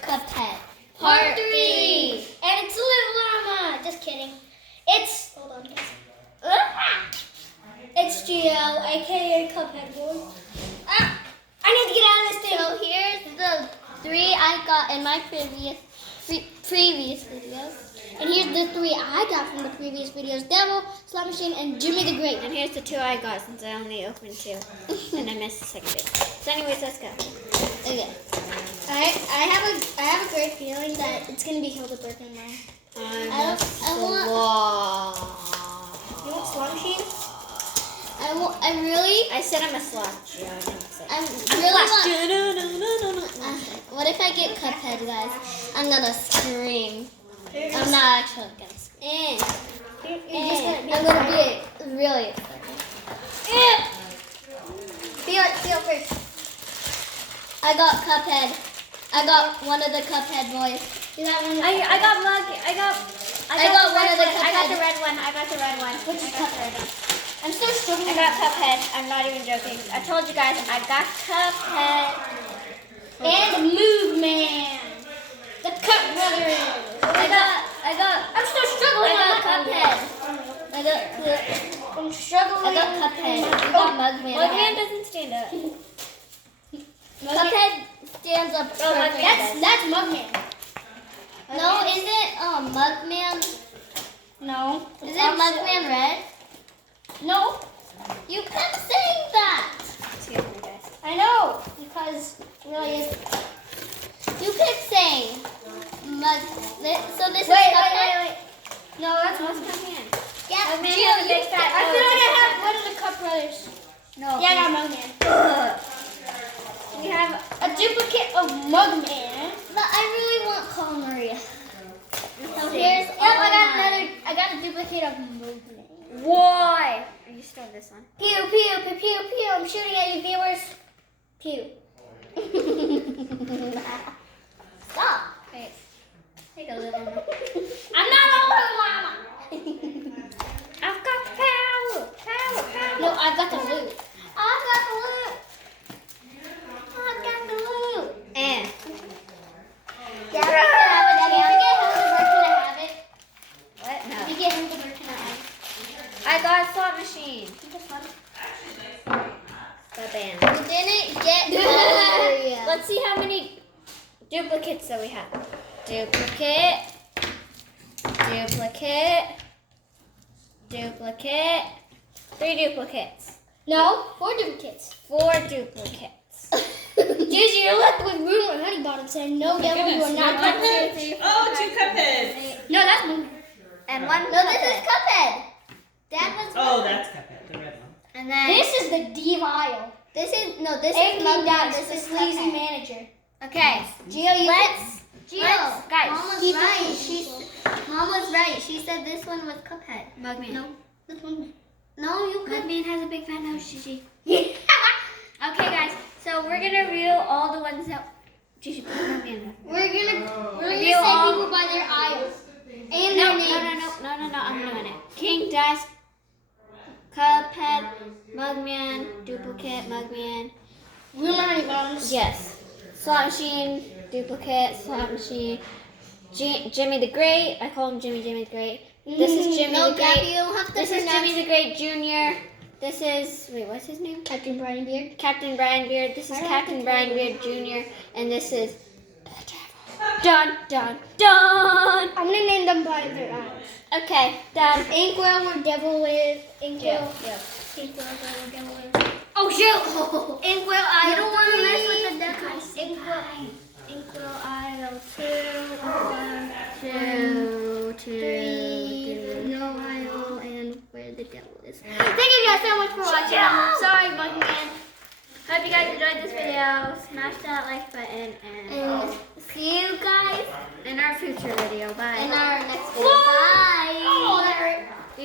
Cuphead. Part 3. And it's Little Llama. Just kidding. It's, hold on. It's Gio, aka Cuphead boy. I need to get out of this thing. So here's the 3 I got in my previous videos. And here's the 3 I got from the previous videos. Devil, Slot Machine, and Jimmy the Great. And here's the 2 I got since I only opened 2. And I missed the second bit. So anyways, let's go. Okay. I have a great feeling that it's gonna be Hildeberg and mine. I want You want Slot Machine? I said I'm a slot. Yeah, what if I get Cuphead, guys? I'm gonna scream. I'm not actually gonna scream. I'm gonna be really excited. Feel first. I got Cuphead. I got one of the Cuphead boys. You got one. I got one of the Cuphead. I got the red one. Which is Cuphead? I'm still struggling. I got Cuphead. I'm not even joking. I told you guys I got Cuphead. And Moog Man. The Cup Brothers. I'm still struggling. I got Cuphead. I'm struggling. I got Cuphead. I got Mugman. Mugman doesn't stand up. Cuphead stands up. That's Mugman. No, is it Mugman? No. Is it Mugman Red? No. You kept saying that. Excuse me, guys. I know because it really is. You kept saying Mug. So this is Wait. Cuphead? No, that's What's Mugman. Mugman? Yeah, Mugman Gio, has a you big fat I feel like I have one of the Cup Brothers. No. Yeah, I got Mugman. We have a duplicate of Mugman. But I really want Call Maria. So Here's here's I got a duplicate of Mugman. Why? Are you still this one? Pew pew pew pew pew. I'm shooting at you viewers. Pew. Stop. Wait. Take a little more. I'm not a little llama. I've got power. No, I've got the loot. I've got the loot. I've got the loot. And Yeah, I have it. If you get Hildeberg, can I have it? what? If No. you get Hildeberg, can I have it? I got a slot machine. The band. You didn't get Call Maria. Let's see how many duplicates that we have. Duplicate. 3 duplicates. No, 4 duplicates. 4 duplicates. Gigi, you're left with Rumor and Honey Bottom saying no, devil, you are not Cuphead. Oh, 2 Cupheads. No, that's Moon. And 1 No, this is Cuphead. That was. Oh, that's Cuphead, the red one. And then This is the D-Vial. This is this And is King Mugman. Dice, This the is sleazy Cuphead. manager. okay. Gio, you Let's guys. Mom was keep right. it. Mom was right. She said this one was Cuphead. Mugman. No, this one. No, you could. Mugman has a big fat nose, Gigi. Okay, guys. So we're gonna reveal all the ones that Gigi put Mugman. We're gonna Reveal say all- people by their aisles and No, their no, names. no. I'm doing it. King Dice, Cuphead, Mugman, duplicate, Mugman. Rumor Honey Bottoms. Yes. Slot machine, duplicate, slot machine. Jimmy the Great. I call him Jimmy the Great. This is Jimmy No, the Gabby, Great. you don't have to This is pronounce. Jimmy the Great Jr. This is, wait, what's his name? Captain Brian Beard. Captain Brian Beard. This is I don't Captain think Brian I Beard Jr. And this is the devil. Dun, dun, dun. I'm gonna name them by their eyes. Okay, done. Inkwell where devil is. Inkwell. Inkwell where devil is. Oh shoot! Inkwell Isle. You don't want to mess with the Inkwell. devil. Inkwell Isle 2, 3, no Isle, and where the devil is. Thank you guys so much for watching. Sorry, Mugman. Hope you guys enjoyed this video. Smash that like button and See you guys in our future video. Bye. in our next video. Whoa! Bye. Oh, that hurt.